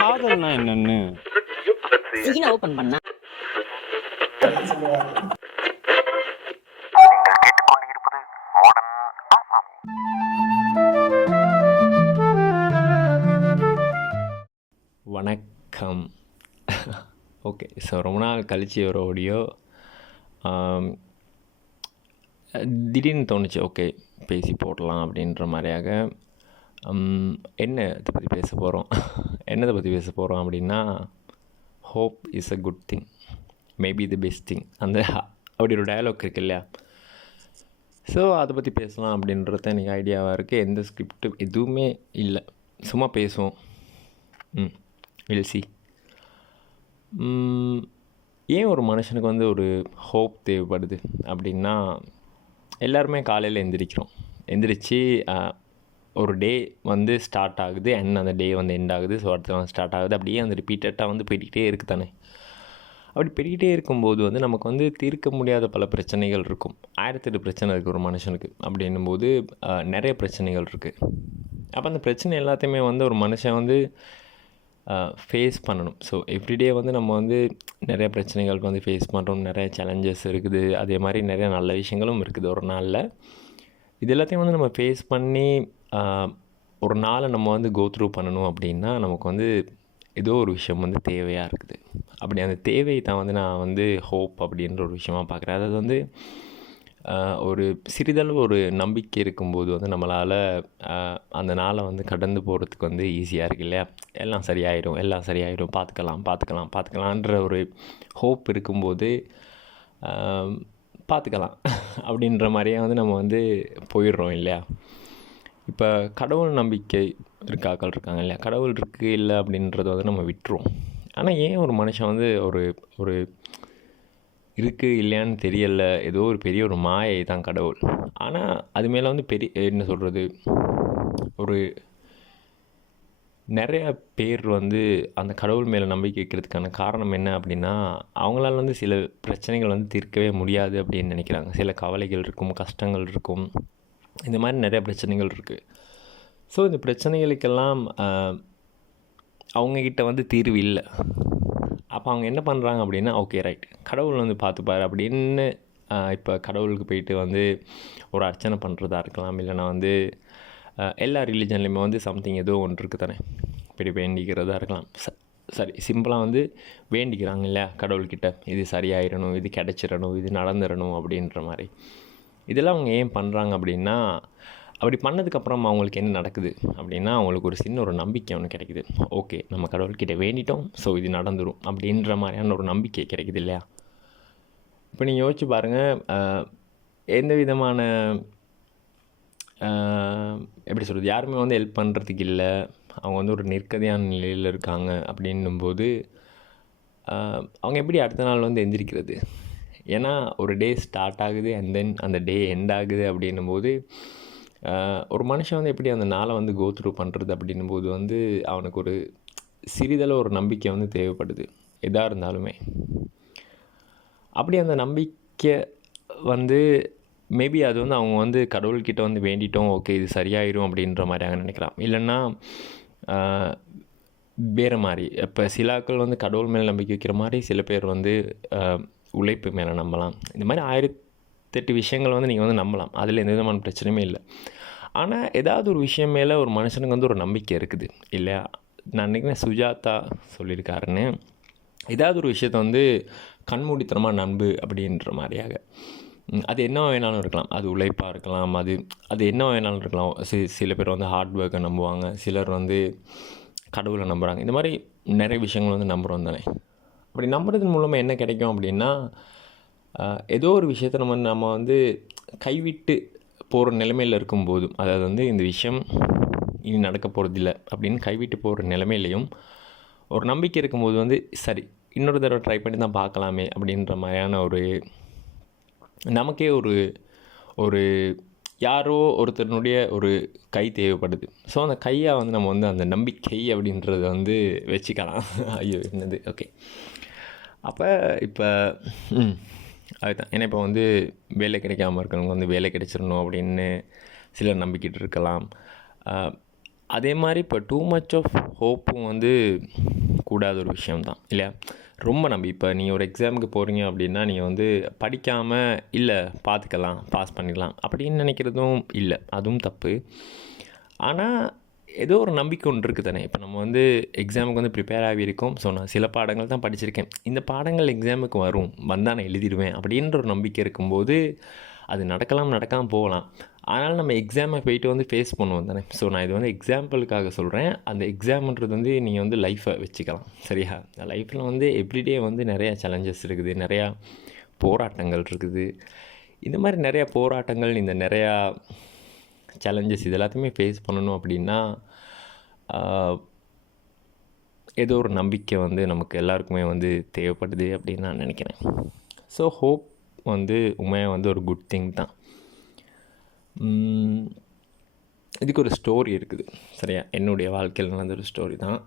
காதல்னா என்னன்னு சீனை ஓபன் பண்ணா வணக்கம். ஓகே, ஸோ ரொம்ப நாள் கழிச்சு ஒரு ஆடியோ. திடீர்னு தோணுச்சு, ஓகே பேசி போடலாம் அப்படின்ற மாதிரியாக. என்னத்தை பற்றி பேச போகிறோம் என்னதை பற்றி பேச போகிறோம் அப்படின்னா, hope is a good thing, maybe the best thing. அப்படி ஒரு டயலாக் இருக்கு இல்லையா? ஸோ அதை பற்றி பேசலாம் அப்படின்றது எனக்கு ஐடியாவாக இருக்குது. எந்த ஸ்கிரிப்டும் எதுவுமே இல்லை, சும்மா பேசுவோம். Will see. ஏன் ஒரு மனுஷனுக்கு வந்து ஒரு ஹோப் தேவைப்படுது அப்படின்னா, எல்லாருமே காலையில் எந்திரிச்சு ஒரு டே வந்து ஸ்டார்ட் ஆகுது, அந்த டே வந்து எண்ட் ஆகுது, ஸோ அடுத்த நாள் ஸ்டார்ட் ஆகுது. அப்படியே அந்த ரிப்பீட்டடாக வந்து போய்கிட்டே இருக்குது தானே. அப்படி போய்கிட்டே இருக்கும்போது வந்து நமக்கு வந்து தீர்க்க முடியாத பல பிரச்சனைகள் இருக்கும். 1008 பிரச்சனை இருக்குது ஒரு மனுஷனுக்கு. அப்படின்னும்போது நிறைய பிரச்சனைகள் இருக்குது. அப்போ அந்த பிரச்சனை எல்லாத்தையுமே வந்து ஒரு மனுஷன் வந்து ஃபேஸ் பண்ணணும். ஸோ எவ்ரிடே வந்து நம்ம வந்து நிறைய பிரச்சனைகளுக்கு வந்து ஃபேஸ் பண்ணுறோம், நிறைய சேலஞ்சஸ் இருக்குது, அதே மாதிரி நிறைய நல்ல விஷயங்களும் இருக்குது ஒரு நாளில். இது எல்லாத்தையும் வந்து நம்ம ஃபேஸ் பண்ணி ஒரு நாளை நம்ம வந்து கோ த்ரூ பண்ணணும் அப்படின்னா, நமக்கு வந்து ஏதோ ஒரு விஷயம் வந்து தேவையாக இருக்குது. அப்படி அந்த தேவையை தான் வந்து நான் வந்து ஹோப் அப்படின்ற ஒரு விஷயமாக பார்க்குறேன். அதாவது வந்து ஒரு சிறிதளவு ஒரு நம்பிக்கை இருக்கும்போது வந்து நம்மளால் அந்த நாளை வந்து கடந்து போகிறதுக்கு வந்து ஈஸியாக இருக்குது இல்லையா? எல்லாம் சரியாயிடும், பார்த்துக்கலான்ற ஒரு ஹோப் இருக்கும்போது பார்த்துக்கலாம் அப்படின்ற மாதிரியே வந்து நம்ம வந்து போயிடுறோம் இல்லையா? இப்போ கடவுள் நம்பிக்கை இருக்காங்க இல்லையா? கடவுள் இருக்குது இல்லை அப்படின்றத வந்து நம்ம விட்டுருவோம். ஆனால் ஏன் ஒரு மனுஷன் வந்து ஒரு இருக்குது இல்லையான்னு தெரியல, ஏதோ ஒரு பெரிய ஒரு மாயை தான் கடவுள். ஆனால் அது மேலே வந்து என்ன சொல்கிறது, ஒரு நிறைய பேர் வந்து அந்த கடவுள் மேலே நம்பிக்கை வைக்கிறதுக்கான காரணம் என்ன அப்படின்னா, அவங்களால வந்து சில பிரச்சனைகள் வந்து தீர்க்கவே முடியாது அப்படின்னு நினைக்கிறாங்க. சில கவலைகள் இருக்கும், கஷ்டங்கள் இருக்கும், இந்த மாதிரி நிறைய பிரச்சனைகள் இருக்குது. ஸோ இந்த பிரச்சனைகளுக்கெல்லாம் அவங்கக்கிட்ட வந்து தீர்வு இல்லை. அப்போ அவங்க என்ன பண்ணுறாங்க அப்படின்னா, ஓகே ரைட், கடவுள் வந்து பார்த்துப்பார் அப்படின்னு இப்போ கடவுளுக்கு போயிட்டு வந்து ஒரு அர்ச்சனை பண்ணுறதா இருக்கலாம், இல்லைனா வந்து எல்லா ரிலீஜன்லேயுமே வந்து சம்திங் ஏதோ ஒன்று இருக்குது தானே, இப்படி வேண்டிக்கிறதா இருக்கலாம். சரி, சிம்பிளாக வந்து வேண்டிக்கிறாங்க இல்லையா கடவுள்கிட்ட, இது சரியாயிடணும், இது கிடச்சிடணும், இது நடந்துடணும் அப்படின்ற மாதிரி. இதெல்லாம் அவங்க ஏன் பண்ணுறாங்க அப்படின்னா, அப்படி பண்ணதுக்கப்புறம் அவங்களுக்கு என்ன நடக்குது அப்படின்னா, அவங்களுக்கு ஒரு சின்ன ஒரு நம்பிக்கை ஒன்று கிடைக்குது. ஓகே, நம்ம கடவுள்கிட்ட வேண்டிட்டோம், ஸோ இது நடந்துடும் அப்படின்ற மாதிரியான ஒரு நம்பிக்கை கிடைக்குது இல்லையா? இப்போ நீங்கள் யோசிச்சு பாருங்கள், எந்த விதமான எப்படி சொல்கிறது, யாருமே வந்து ஹெல்ப் பண்ணுறதுக்கு இல்லை, அவங்க வந்து ஒரு நிற்கதியான நிலையில் இருக்காங்க அப்படின்னும்போது அவங்க எப்படி அடுத்த நாள் வந்து எந்திரிக்கிறது? ஏன்னா ஒரு டே ஸ்டார்ட் ஆகுது அண்ட் தென் அந்த டே எண்ட் ஆகுது அப்படின்னும்போது ஒரு மனுஷன் வந்து எப்படி அந்த நாளை வந்து கோ த்ரூ பண்ணுறது அப்படின்னும்போது வந்து அவனுக்கு ஒரு சிறிதளவு ஒரு நம்பிக்கை வந்து தேவைப்படுது, எதாக இருந்தாலுமே. அப்படி அந்த நம்பிக்கை வந்து மேபி அது வந்து அவங்க வந்து கடவுள்கிட்ட வந்து வேண்டிட்டோம், ஓகே இது சரியாயிடும் அப்படின்ற மாதிரி அவங்க நினைக்கலாம். இல்லைன்னா வேறு மாதிரி, இப்போ சிலாக்கள் வந்து கடவுள் மேலே நம்பிக்கை வைக்கிற மாதிரி, சில பேர் வந்து உழைப்பு மேலே நம்பலாம். இந்த மாதிரி 1008 விஷயங்கள் வந்து நீங்கள் வந்து நம்பலாம், அதில் எந்த விதமான பிரச்சனையுமே இல்லை. ஆனால் ஏதாவது ஒரு விஷயம் மேலே ஒரு மனுஷனுக்கு வந்து ஒரு நம்பிக்கை இருக்குது இல்லையா? நான் நினைக்கிறேன் சுஜாதா சொல்லியிருக்காருன்னு, ஏதாவது ஒரு விஷயத்த வந்து கண்மூடித்தனமாக நம்பு அப்படின்ற மாதிரியாக. அது என்ன வேணாலும் இருக்கலாம், அது உழைப்பாக இருக்கலாம், அது என்ன வேணாலும் இருக்கலாம். சில பேர் வந்து ஹார்ட் ஒர்க்கை நம்புவாங்க, சிலர் வந்து கடவுளை நம்புகிறாங்க. இந்த மாதிரி நிறைய விஷயங்கள் வந்து நம்புகிறோம் தானே. அப்படி நம்புறதன் மூலமாக என்ன கிடைக்கும் அப்படின்னா, ஏதோ ஒரு விஷயத்தை நம்ம வந்து கைவிட்டு போகிற நிலைமையில் இருக்கும்போதும், அதாவது வந்து இந்த விஷயம் இனி நடக்க போகிறதில்ல அப்படின்னு கைவிட்டு போகிற நிலைமையிலையும் ஒரு நம்பிக்கை இருக்கும்போது வந்து, சரி இன்னொரு தடவை ட்ரை பண்ணி தான் பார்க்கலாமே அப்படின்ற மாதிரியான ஒரு நமக்கே ஒரு யாரோ ஒருத்தருடைய ஒரு கை தேவைப்படுது. ஸோ அந்த கையை வந்து நம்ம வந்து அந்த நம்பிக்கை அப்படின்றத வந்து வச்சுக்கலாம். ஐயோ என்னது, ஓகே. அப்போ இப்போ அதுதான். ஏன்னா இப்போ வந்து வேலை கிடைக்காம இருக்கிறவங்க வந்து வேலை கிடைச்சிடணும் அப்படின்னு சிலர் நம்பிக்கிட்டு இருக்கலாம். அதே மாதிரி இப்போ டூ மச் ஆஃப் ஹோப்பும் வந்து கூடாத ஒரு விஷயம்தான் இல்லையா? ரொம்ப நம்பி இப்போ நீங்கள் ஒரு எக்ஸாமுக்கு போகிறீங்க அப்படின்னா நீங்கள் வந்து படிக்காமல் இல்லை பார்த்துக்கலாம் பாஸ் பண்ணிடலாம் அப்படின்னு நினைக்கிறதும் இல்லை, அதுவும் தப்பு. ஆனால் ஏதோ ஒரு நம்பிக்கை ஒன்று இருக்குது தானே. இப்போ நம்ம வந்து எக்ஸாமுக்கு வந்து ப்ரிப்பேர் ஆகியிருக்கோம். ஸோ நான் சில பாடங்கள் தான் படிச்சிருக்கேன், இந்த பாடங்கள் எக்ஸாமுக்கு வந்தால் நான் எழுதிடுவேன் அப்படின்ற ஒரு நம்பிக்கை இருக்கும்போது அது நடக்காமல் போகலாம். ஆனால் நம்ம எக்ஸாமை போயிட்டு வந்து ஃபேஸ் பண்ணுவோம் தானே. ஸோ நான் இது வந்து எக்ஸாம்பிளுக்காக சொல்கிறேன். அந்த எக்ஸாம்ன்றது வந்து நீங்கள் வந்து லைஃப்பை வச்சுக்கலாம் சரியா? லைஃப்பில் வந்து எவ்ரிடே வந்து நிறையா சேலஞ்சஸ் இருக்குது, நிறையா போராட்டங்கள் இருக்குது. இந்த மாதிரி நிறையா போராட்டங்கள், இந்த நிறையா சேலஞ்சஸ் இது எல்லாத்தையுமே ஃபேஸ் பண்ணணும் அப்படின்னா ஏதோ ஒரு நம்பிக்கை வந்து நமக்கு எல்லாருக்குமே வந்து தேவைப்படுது அப்படின்னு நான் நினைக்கிறேன். ஸோ ஹோப் வந்து உண்மையாக வந்து ஒரு குட் திங் தான். இதுக்கு ஒரு ஸ்டோரி இருக்குது சரியா? என்னுடைய வாழ்க்கையில் நடந்த ஒரு ஸ்டோரி தான்.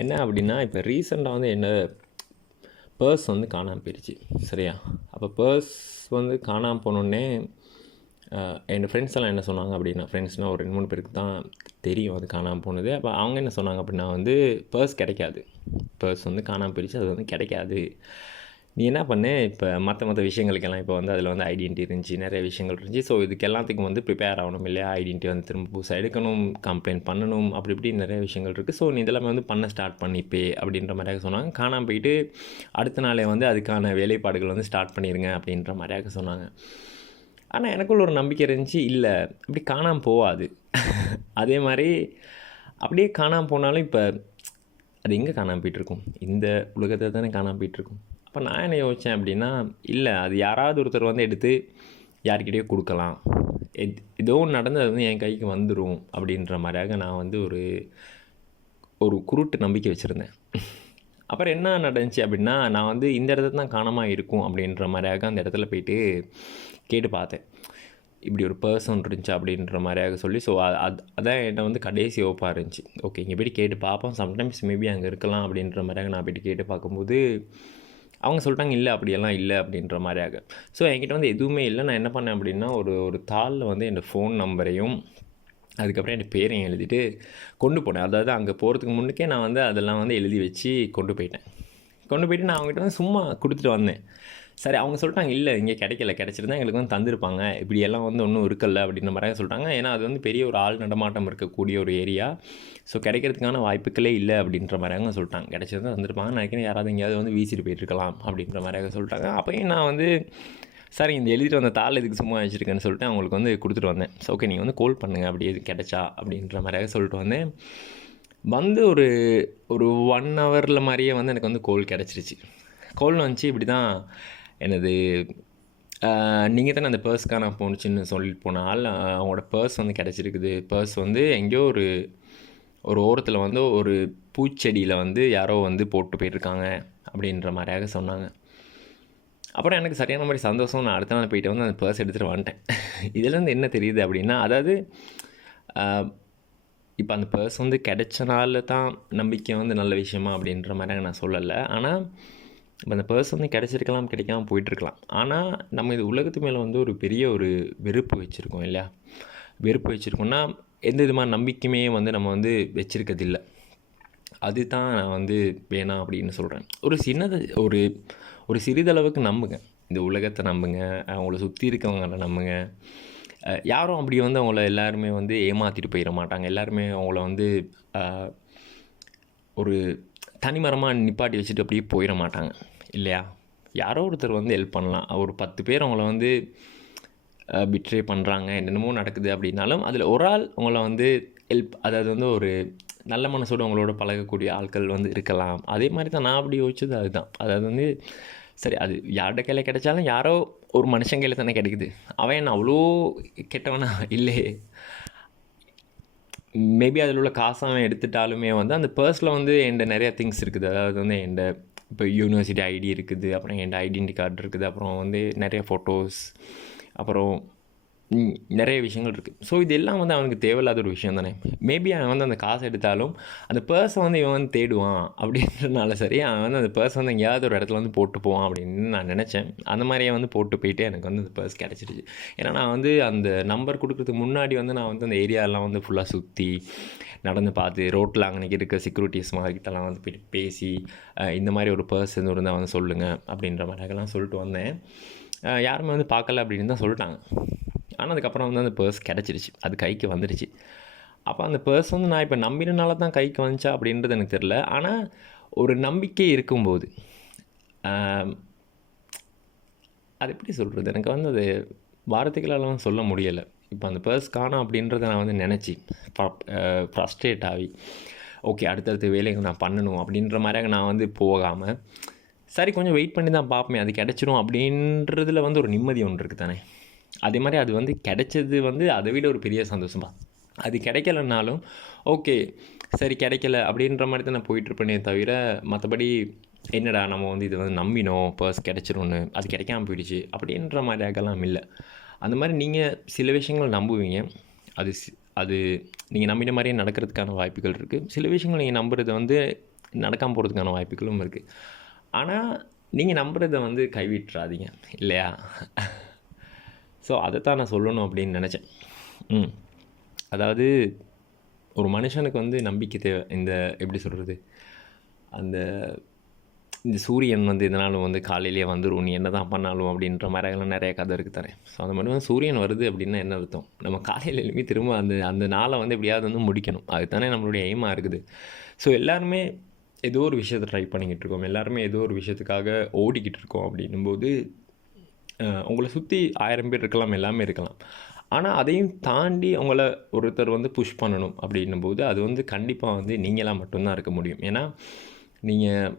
என்ன அப்படின்னா, இப்போ ரீசெண்டாக வந்து என்ன பர்ஸ் வந்து காணாமல் போயிடுச்சு சரியா? அப்போ பர்ஸ் வந்து காணாமல் போனோடனே என் ஃப்ரெண்ட்ஸ் எல்லாம் என்ன சொன்னாங்க அப்படின்னா, ஃப்ரெண்ட்ஸ்னால் ஒரு 2-3 பேருக்கு தான் தெரியும் அது காணாமல் போனது. அப்போ அவங்க என்ன சொன்னாங்க அப்படின்னா வந்து, பர்ஸ் கிடைக்காது, பர்ஸ் வந்து காணாமல் போயிடுச்சு, அது வந்து கிடைக்காது. நீ என்ன பண்ணு, இப்போ மற்ற விஷயங்களுக்கெல்லாம் இப்போ வந்து அதில் வந்து ஐடென்டிட்டி இருந்துச்சு, நிறைய விஷயங்கள் இருந்துச்சு. ஸோ இதுக்கு எல்லாத்துக்கும் வந்து ப்ரிப்பேர் ஆகணும் இல்லையா? ஐடென்டிட்டி வந்து திரும்ப புதுசாக எடுக்கணும், கம்ப்ளைண்ட் பண்ணணும், அப்படி இப்படி நிறைய விஷயங்கள் இருக்குது. ஸோ நீ இதெல்லாமே வந்து பண்ண ஸ்டார்ட் பண்ணிப்பே அப்படின்ற மாதிரியாக சொன்னாங்க. காணாமல் போயிட்டு அடுத்த நாளே வந்து அதுக்கான வேலைப்பாடுகள் வந்து ஸ்டார்ட் பண்ணிடுங்க அப்படின்ற மாதிரியாக சொன்னாங்க. ஆனால் எனக்குள்ள ஒரு நம்பிக்கை இருந்துச்சு, இல்லை அப்படி காணாமல் போகாது. அதே மாதிரி அப்படியே காணாமல் போனாலும் இப்போ அது எங்கே காணாமல் போயிட்டுருக்கும்? இந்த உலகத்தை தானே காணாமல் போயிட்டுருக்கும். அப்போ நான் என்ன யோசித்தேன் அப்படின்னா, இல்லை அது யாராவது ஒருத்தர் வந்து எடுத்து யார்கிட்டயோ கொடுக்கலாம், ஏதோ ஒன்று நடந்து அது வந்து என் கைக்கு வந்துடும் அப்படின்ற மாதிரியாக நான் வந்து ஒரு குருட்டு நம்பிக்கை வச்சுருந்தேன். அப்புறம் என்ன நடந்துச்சு அப்படின்னா, நான் வந்து இந்த இடத்துல தான் காணாமல் இருக்கும் அப்படின்ற மாதிரியாக அந்த இடத்துல போயிட்டு கேட்டு பார்த்தேன். இப்படி ஒரு பர்சன் இருந்துச்சு அப்படின்ற மாதிரியாக சொல்லி. ஸோ அதான் என்கிட்ட வந்து கடைசி ஓப்பாக இருந்துச்சு. ஓகே, இங்கே போய்ட்டு கேட்டு பார்ப்போம், சம்டைம்ஸ் மேபி அங்கே இருக்கலாம் அப்படின்ற மாதிரியாக நான் போய்ட்டு கேட்டு பார்க்கும்போது அவங்க சொல்லிட்டாங்க, இல்லை அப்படியெல்லாம் இல்லை அப்படின்ற மாதிரியாக. ஸோ என்கிட்ட வந்து எதுவுமே இல்லை. நான் என்ன பண்ணேன் அப்படின்னா, ஒரு தாளில் வந்து என் ஃபோன் நம்பரையும் அதுக்கப்புறம் என் பேரையும் எழுதிட்டு கொண்டு போனேன். அதாவது அங்கே போகிறதுக்கு முன்னுக்கே நான் வந்து அதெல்லாம் வந்து எழுதி வச்சு கொண்டு போயிட்டு நான் அவங்ககிட்ட வந்து சும்மா கொடுத்துட்டு வந்தேன். சரி, அவங்க சொல்லிட்டாங்க, இல்லை இங்கே கிடைக்கல, கிடச்சிருந்தா எங்களுக்கு வந்து தந்திருப்பாங்க, இப்படியெல்லாம் வந்து ஒன்றும் இருக்கல அப்படின்ற மாதிரியாக சொல்லிட்டாங்க. ஏன்னா அது வந்து பெரிய ஒரு ஆள் நடமாட்டம் இருக்கக்கூடிய ஒரு ஏரியா. ஸோ கிடைக்கிறதுக்கான வாய்ப்புகளே இல்லை அப்படின்ற மாதிரியாக சொல்லிட்டாங்க. கிடச்சிருந்தா தந்திருப்பாங்க நினைக்கிறேன், யாராவது எங்கேயாவது வந்து வீசிட்டு போயிட்டுருக்கலாம் அப்படின்ற மாதிரியாக சொல்லிட்டாங்க. அப்போயும் நான் வந்து சரி இந்த எழுதிட்டு வந்த தாள் இதுக்கு சும்மா வச்சுருக்கேன்னு சொல்லிட்டு அவங்களுக்கு வந்து கொடுத்துட்டு வந்தேன். ஸோ ஓகே, நீங்கள் வந்து கால் பண்ணுங்கள் அப்படி எது கிடைச்சா அப்படின்ற மாதிரியாக சொல்லிட்டு வந்தேன். வந்து ஒரு 1 ஹவரில் மாதிரியே வந்து எனக்கு வந்து கால் கிடச்சிருச்சு. கால் வந்துச்சு, இப்படி தான் எனது நீங்கள் தானே அந்த பர்ஸ்க்கான போணுச்சுன்னு சொல்லிட்டு போனால் அவங்களோட பர்ஸ் வந்து கிடச்சிருக்குது. பர்ஸ் வந்து எங்கேயோ ஒரு ஓரத்தில் வந்து ஒரு பூச்செடியில் வந்து யாரோ வந்து போட்டு போயிட்டுருக்காங்க அப்படின்ற மாதிரியாக சொன்னாங்க. அப்புறம் எனக்கு சரியான மாதிரி சந்தோஷம். நான் அடுத்த நாள் போயிட்டு வந்து அந்த பர்ஸ் எடுத்துகிட்டு வந்துட்டேன். இதுலேருந்து என்ன தெரியுது அப்படின்னா, அதாவது இப்போ அந்த பர்ஸ் வந்து கிடைச்சனால தான் நம்பிக்கை வந்து நல்ல விஷயமா அப்படின்ற மாதிரி நான் சொல்லலை. ஆனால் இப்போ அந்த பர்ஸ் வந்து கிடச்சிருக்கலாம், கிடைக்காம போயிட்டுருக்கலாம். ஆனால் நம்ம இது உலகத்து மேலே வந்து ஒரு பெரிய ஒரு வெறுப்பு வச்சுருக்கோம் இல்லையா? வெறுப்பு வச்சுருக்கோன்னா எந்த விதமான நம்பிக்கையுமே வந்து நம்ம வந்து வச்சுருக்கதில்லை. அதுதான் நான் வந்து வேணாம் அப்படின்னு சொல்கிறேன். ஒரு சிறிதளவுக்கு நம்புங்க, இந்த உலகத்தை நம்புங்க, அவங்கள சுற்றி இருக்கவங்களை நம்புங்க. யாரும் அப்படி வந்து அவங்கள எல்லாருமே வந்து ஏமாற்றிட்டு போயிட மாட்டாங்க. எல்லாருமே அவங்கள வந்து ஒரு தனிமரமாக நிப்பாட்டி வச்சுட்டு அப்படியே போயிட மாட்டாங்க இல்லையா? யாரோ ஒருத்தர் வந்து ஹெல்ப் பண்ணலாம். ஒரு 10 பேர் அவங்கள வந்து பிட்ரே பண்ணுறாங்க, என்னென்னமோ நடக்குது அப்படின்னாலும் அதில் ஒரு ஆள் அவங்கள வந்து ஹெல்ப், அதாவது வந்து ஒரு நல்ல மனசோடு அவங்களோட பழகக்கூடிய ஆட்கள் வந்து இருக்கலாம். அதே மாதிரி தான் நான் அப்படி யோசிச்சது அதுதான். அதாவது வந்து சரி, அது யார்கிட்ட கையில் கிடைச்சாலும் யாரோ ஒரு மனுஷன் கையில் தானே கிடைக்குது. அவன் என்ன அவ்வளோ கெட்டவனா இல்லையே? மேபி அதில் உள்ள காசை அவன் எடுத்துட்டாலுமே வந்து அந்த பர்ஸில் வந்து என்கிட்ட நிறையா திங்ஸ் இருக்குது. அதாவது வந்து என்கிட்ட இப்போ யூனிவர்சிட்டி ஐடி இருக்குது, அப்புறம் என்கிட்ட ஐடென்டி கார்டு இருக்குது, அப்புறம் வந்து நிறைய ஃபோட்டோஸ், அப்புறம் நிறைய விஷயங்கள் இருக்குது. ஸோ இது எல்லாம் வந்து அவனுக்கு தேவையில்லாத ஒரு விஷயம் தானே. மேபி அவன் வந்து அந்த காசை எடுத்தாலும் அந்த பர்ஸை வந்து இவன் வந்து தேடுவான் அப்படின்றனால சரி, அவன் வந்து அந்த பர்ஸ் வந்து எங்கேயாவது ஒரு இடத்துல வந்து போட்டு போவான் அப்படின்னு நான் நினச்சேன். அந்த மாதிரியே வந்து போட்டு போயிட்டு எனக்கு வந்து அந்த பர்ஸ் கிடச்சிருச்சு. ஏன்னா நான் வந்து அந்த நம்பர் கொடுக்குறதுக்கு முன்னாடி வந்து நான் வந்து அந்த ஏரியாலாம் வந்து ஃபுல்லாக சுற்றி நடந்து பார்த்து ரோட்டில் அங்கே இருக்க செக்யூரிட்டிஸ் மாதிரிக்கிட்டலாம் வந்து போய்ட்டு பேசி இந்த மாதிரி ஒரு பர்ஸ் எதுவும் இருந்தால் வந்து சொல்லுங்கள் அப்படின்ற மாதிரிலாம் சொல்லிட்டு வந்தேன். யாருமே வந்து பார்க்கல அப்படின்னு தான் சொல்லிட்டாங்க. ஆனால் அதுக்கப்புறம் வந்து அந்த பர்ஸ் கிடச்சிருச்சு, அது கைக்கு வந்துடுச்சு. அப்போ அந்த பர்ஸ் வந்து நான் இப்போ நம்பினால தான் கைக்கு வந்துச்சா அப்படின்றது எனக்கு தெரில. ஆனால் ஒரு நம்பிக்கை இருக்கும்போது அது எப்படி சொல்கிறது, எனக்கு வந்து அது வார்த்தைகளாலும் சொல்ல முடியலை. இப்போ அந்த பர்ஸ் காணோம் அப்படின்றத நான் வந்து நினச்சி ஃப்ரஸ்ட்ரேட் ஆகி ஓகே அடுத்தடுத்த வேலைகள் நான் பண்ணணும் அப்படின்ற மாதிரியாக நான் வந்து போகாமல் சரி கொஞ்சம் வெயிட் பண்ணி தான் பார்ப்பேன், அது கிடச்சிரும் அப்படின்றதுல வந்து ஒரு நிம்மதி ஒன்று இருக்குது தானே. அதே மாதிரி அது வந்து கிடைச்சது வந்து அதை விட ஒரு பெரிய சந்தோஷமா. அது கிடைக்கலனாலும் ஓகே சரி கிடைக்கல அப்படின்ற மாதிரி தான் நான் போயிட்டுருப்பேனே தவிர மற்றபடி என்னடா நம்ம வந்து இதை வந்து நம்பினோம் பர்ஸ் கிடச்சிரும்னு அது கிடைக்காம போயிடுச்சு அப்படின்ற மாதிரியாகலாம் இல்லை. அந்த மாதிரி நீங்கள் சில விஷயங்கள் நம்புவீங்க, அது அது நீங்கள் நம்பின மாதிரியே நடக்கிறதுக்கான வாய்ப்புகள் இருக்குது. சில விஷயங்கள் நீங்கள் நம்புறது வந்து நடக்காமல் போகிறதுக்கான வாய்ப்புகளும் இருக்குது. ஆனால் நீங்கள் நம்புறதை வந்து கைவிட்டுறாதீங்க இல்லையா. ஸோ அதை தான் நான் சொல்லணும் அப்படின்னு நினச்சேன். அதாவது ஒரு மனுஷனுக்கு வந்து நம்பிக்கை தேவை. இந்த எப்படி சொல்கிறது, இந்த சூரியன் வந்து இதனாலும் வந்து காலையிலேயே வந்துடும் நீ என்ன தான் பண்ணாலும் அப்படின்ற மாதிரிலாம் நிறைய கதை இருக்குது தானே. ஸோ அந்த மாதிரி வந்து சூரியன் வருது அப்படின்னா என்ன அர்த்தம், நம்ம காலையில் எழுப்பி திரும்ப அந்த நாளை வந்து எப்படியாவது வந்து முடிக்கணும், அதுதானே நம்மளுடைய எய்மாக இருக்குது. ஸோ எல்லாருமே ஏதோ ஒரு விஷயத்தை ட்ரை பண்ணிக்கிட்டு இருக்கோம், எல்லாருமே ஏதோ ஒரு விஷயத்துக்காக ஓடிக்கிட்டு இருக்கோம். அப்படின்னும்போது உங்களை சுற்றி 1000 பேர் இருக்கலாம், எல்லாமே இருக்கலாம். ஆனால் அதையும் தாண்டி உங்களை ஒருத்தர் வந்து புஷ் பண்ணணும் அப்படின்னும்போது அது வந்து கண்டிப்பாக வந்து நீங்களாக மட்டும்தான் இருக்க முடியும். ஏன்னா நீங்கள்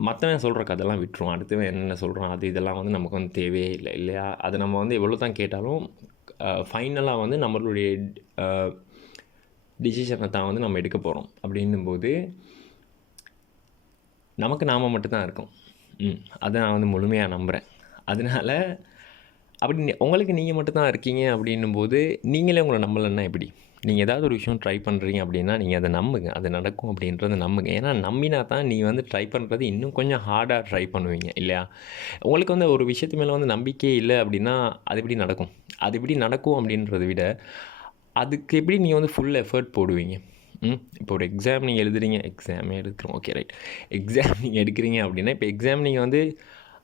மற்றவன் சொல்கிற கதைலாம் விட்டுரும், அடுத்தவன் என்னென்ன சொல்கிறான் அது இதெல்லாம் வந்து நமக்கு வந்து தேவையே இல்லை இல்லையா. அதை நம்ம வந்து எவ்வளோ தான் கேட்டாலும் ஃபைனலாக வந்து நம்மளுடைய டிசிஷனை தான் வந்து நம்ம எடுக்க போகிறோம். அப்படின்னும்போது நமக்கு நாம மட்டும்தான் இருக்கும். அதை நான் வந்து முழுமையாக நம்புகிறேன். அதனால் அப்படி உங்களுக்கு நீங்கள் மட்டும்தான் இருக்கீங்க அப்படின்னும்போது நீங்களே உங்களை நம்பலைன்னா எப்படி. நீங்கள் ஏதாவது ஒரு விஷயம் ட்ரை பண்ணுறீங்க அப்படின்னா நீங்கள் அதை நம்புங்க, அது நடக்கும் அப்படின்றத நம்புங்க. ஏன்னா நம்பினா தான் நீங்கள் வந்து ட்ரை பண்ணுறது இன்னும் கொஞ்சம் ஹார்டாக ட்ரை பண்ணுவீங்க இல்லையா. உங்களுக்கு வந்து ஒரு விஷயத்து மேலே வந்து நம்பிக்கையே இல்லை அப்படின்னா அது எப்படி நடக்கும். அது எப்படி நடக்கும் அப்படின்றத விட அதுக்கு எப்படி நீங்கள் வந்து ஃபுல் எஃபர்ட் போடுவீங்க. இப்போ ஒரு எக்ஸாம் நீங்கள் எழுதுறீங்க, எக்ஸாமே எடுக்கிறோம் ஓகே ரைட், எக்ஸாம் நீங்கள் எடுக்கிறீங்க அப்படின்னா இப்போ எக்ஸாம் நீங்கள் வந்து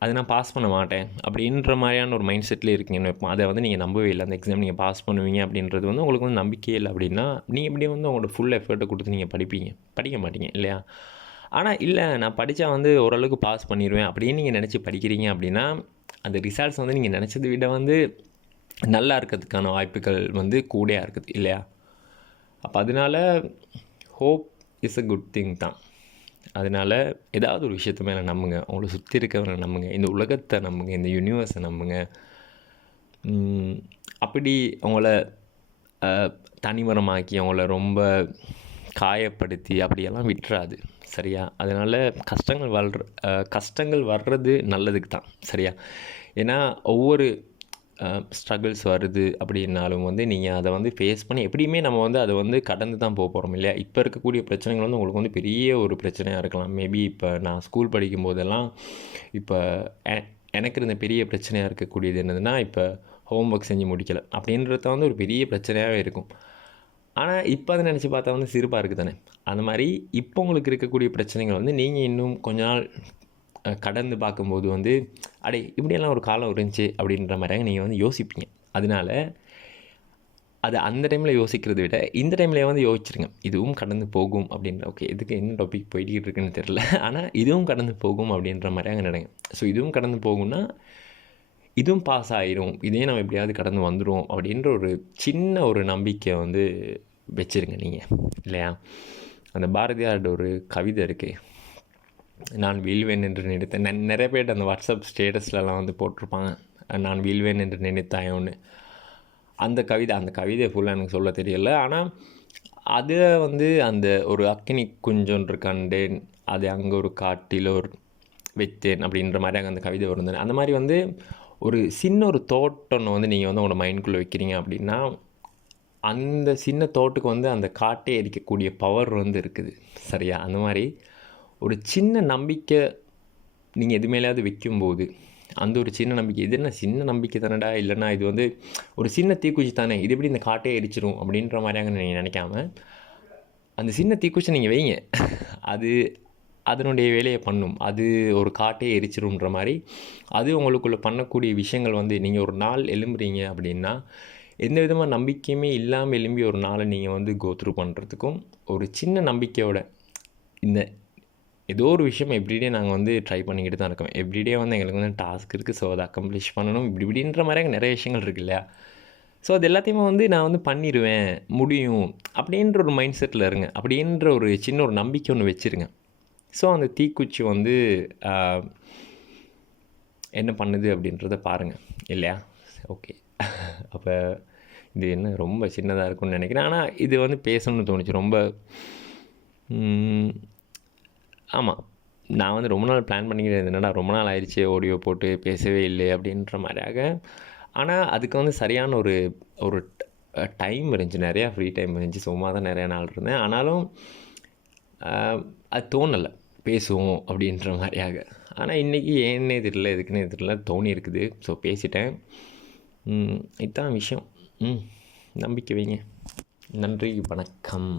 அதை நான் பாஸ் பண்ண மாட்டேன் அப்படின்ற மாதிரியான ஒரு மைண்ட் செட்டில் இருக்கீங்கன்னு வைப்போம். அதை வந்து நீங்கள் நம்பவே இல்லை, அந்த எக்ஸாம் நீங்கள் பாஸ் பண்ணுவீங்க அப்படின்றது வந்து உங்களுக்கு வந்து நம்பிக்கையே இல்லை அப்படின்னா நீங்கள் எப்படியே வந்து உங்களோட ஃபுல் எஃபர்ட்டை கொடுத்து நீங்கள் படிக்க மாட்டீங்க இல்லையா. ஆனால் இல்லை நான் படித்தா வந்து ஓரளவுக்கு பாஸ் பண்ணிடுவேன் அப்படின்னு நீங்கள் நினச்சி படிக்கிறீங்க அப்படின்னா அந்த ரிசல்ட்ஸ் வந்து நீங்கள் நினச்சதை விட வந்து நல்லா இருக்கிறதுக்கான வாய்ப்புகள் வந்து கூடயாக இருக்குது இல்லையா. அப்போ அதனால hope is a good thing தான். அதனால் ஏதாவது ஒரு விஷயத்து மேலே நம்புங்க, உங்களை சுற்றி இருக்கிறவரை நம்புங்க, இந்த உலகத்தை நம்புங்க, இந்த யூனிவர்ஸை நம்புங்க. அப்படி அவங்கள தனிமரமாக்கி அவங்கள ரொம்ப காயப்படுத்தி அப்படியெல்லாம் விட்டுறாது சரியா. அதனால் கஷ்டங்கள் வர்றது நல்லதுக்கு தான் சரியா. ஏன்னா ஒவ்வொரு ஸ்ட்ரகிள்ஸ் வருது அப்படின்னாலும் வந்து நீங்கள் அதை வந்து ஃபேஸ் பண்ணி எப்படியுமே நம்ம வந்து அதை வந்து கடந்து தான் போகிறோம் இல்லையா. இப்போ இருக்கக்கூடிய பிரச்சனைகள் வந்து உங்களுக்கு வந்து பெரிய ஒரு பிரச்சனையாக இருக்கலாம். மேபி இப்போ நான் ஸ்கூல் படிக்கும் போதெல்லாம் இப்போ எனக்கு இருந்த பெரிய பிரச்சனையாக இருக்கக்கூடியது என்னதுன்னா இப்போ ஹோம் ஒர்க் செஞ்சு முடிக்கலை அப்படின்றத வந்து ஒரு பெரிய பிரச்சனையாகவே இருக்கும். ஆனால் இப்போ அதை நினச்சி பார்த்தா வந்து சிரிப்பாக இருக்குது தானே. அந்த மாதிரி இப்போ உங்களுக்கு இருக்கக்கூடிய பிரச்சனைகள் வந்து நீங்கள் இன்னும் கொஞ்ச நாள் கடந்து பார்க்கும்போது வந்து அடே இப்படியெல்லாம் ஒரு காலம் இருந்துச்சு அப்படின்ற மாதிரியாக நீங்கள் வந்து யோசிப்பீங்க. அதனால் அது அந்த டைமில் யோசிக்கிறத விட இந்த டைமில் வந்து யோசிச்சிருங்க, இதுவும் கடந்து போகும் அப்படின்ற. ஓகே இதுக்கு என்ன டாபிக் போய்கிட்டு இருக்குன்னு தெரில, ஆனால் இதுவும் கடந்து போகும் அப்படின்ற மாதிரியாக நடங்க. ஸோ இதுவும் கடந்து போகும்னா இதுவும் பாஸ் ஆகிரும், இதே நம்ம எப்படியாவது கடந்து வந்துடும் அப்படின்ற ஒரு சின்ன ஒரு நம்பிக்கை வந்து வச்சுருங்க நீங்கள் இல்லையா. அந்த பாரதியாரோட ஒரு கவிதை இருக்குது, நான் வீழ்வேன் என்று நினைத்தேன். நிறைய பேர் அந்த வாட்ஸ்அப் ஸ்டேட்டஸ்லலாம் வந்து போட்டிருப்பாங்க நான் வீழ்வேன் என்று நினைத்தாயோன்னு. அந்த கவிதை ஃபுல்லாக எனக்கு சொல்ல தெரியல. ஆனால் அதை வந்து அந்த ஒரு அக்கினி குஞ்சொன்று கண்டேன், அது அங்கே ஒரு காட்டில் ஒரு வைத்தேன் அப்படின்ற மாதிரி அங்கே அந்த கவிதை வருந்தேன். அந்த மாதிரி வந்து ஒரு சின்ன ஒரு தோட்டம் வந்து நீங்கள் வந்து உங்களோட மைண்டுக்குள்ளே வைக்கிறீங்க அப்படின்னா அந்த சின்ன தோட்டுக்கு வந்து அந்த காட்டே எரிக்கக்கூடிய பவர் வந்து இருக்குது சரியா. அந்த மாதிரி ஒரு சின்ன நம்பிக்கை நீங்கள் எது மேலேயாவது வைக்கும்போது அந்த ஒரு சின்ன நம்பிக்கை, இது என்ன சின்ன நம்பிக்கை தானடா, இல்லைன்னா இது வந்து ஒரு சின்ன தீக்குச்சி தானே, இது எப்படி இந்த காட்டே எரிச்சிடும் அப்படின்ற மாதிரியாக நீங்கள் நினைக்காம அந்த சின்ன தீக்குச்சி நீங்கள் வைங்க, அது அதனுடைய வேலையை பண்ணும். அது ஒரு காட்டே எரிச்சிரும்ன்ற மாதிரி அது உங்களுக்குள்ளே பண்ணக்கூடிய விஷயங்கள் வந்து நீங்கள் ஒரு நாள் எழும்புறீங்க அப்படின்னா, எந்த விதமான நம்பிக்கையுமே இல்லாமல் எழும்பி ஒரு நாளை நீங்கள் வந்து த்ரூ பண்ணுறதுக்கும், ஒரு சின்ன நம்பிக்கையோட இந்த ஏதோ ஒரு விஷயம் எவ்ரிடே நாங்கள் வந்து ட்ரை பண்ணிக்கிட்டு தான் இருக்கோம். எவ்ரிடே வந்து எங்களுக்கு வந்து டாஸ்க் இருக்குது, ஸோ அதை அக்கம்ப்ளிஷ் பண்ணணும், இப்படின்ற மாதிரி நிறைய விஷயங்கள் இருக்குது இல்லையா? ஸோ அது எல்லாத்தையுமே வந்து நான் வந்து பண்ணிடுவேன், முடியும் அப்படின்ற ஒரு மைண்ட் செட்டில் இருங்க. அப்படின்ற ஒரு சின்ன ஒரு நம்பிக்கை ஒன்று வச்சுருங்க. ஸோ அந்த தீக்குச்சி வந்து என்ன பண்ணுது அப்படின்றத பாருங்கள் இல்லையா? ஓகே. அப்போ இது என்ன ரொம்ப சின்னதாக இருக்கும்னு நினைக்கிறேன். ஆனால் இது வந்து பேசணும்னு தோணுச்சு ரொம்ப. ஆமாம், நான் வந்து ரொம்ப நாள் பிளான் பண்ணிக்கிறேன். என்னடா ரொம்ப நாள் ஆயிடுச்சு ஆடியோ போட்டு பேசவே இல்லை அப்படின்ற மாதிரியாக. ஆனால் அதுக்கு வந்து சரியான ஒரு ஒரு டைம் இருந்துச்சு, நிறையா ஃப்ரீ டைம் இருந்துச்சு. சும்மா தான் நிறையா நாள் இருந்தேன். ஆனாலும் அது தோணலை பேசுவோம் அப்படின்ற மாதிரியாக. ஆனால் இன்றைக்கி ஏன்னே தெரியல, எதுக்குன்னே தெரியல, தோணி இருக்குது. ஸோ பேசிட்டேன். இதுதான் விஷயம். நம்பிக்கை வைங்க. நன்றி, வணக்கம்.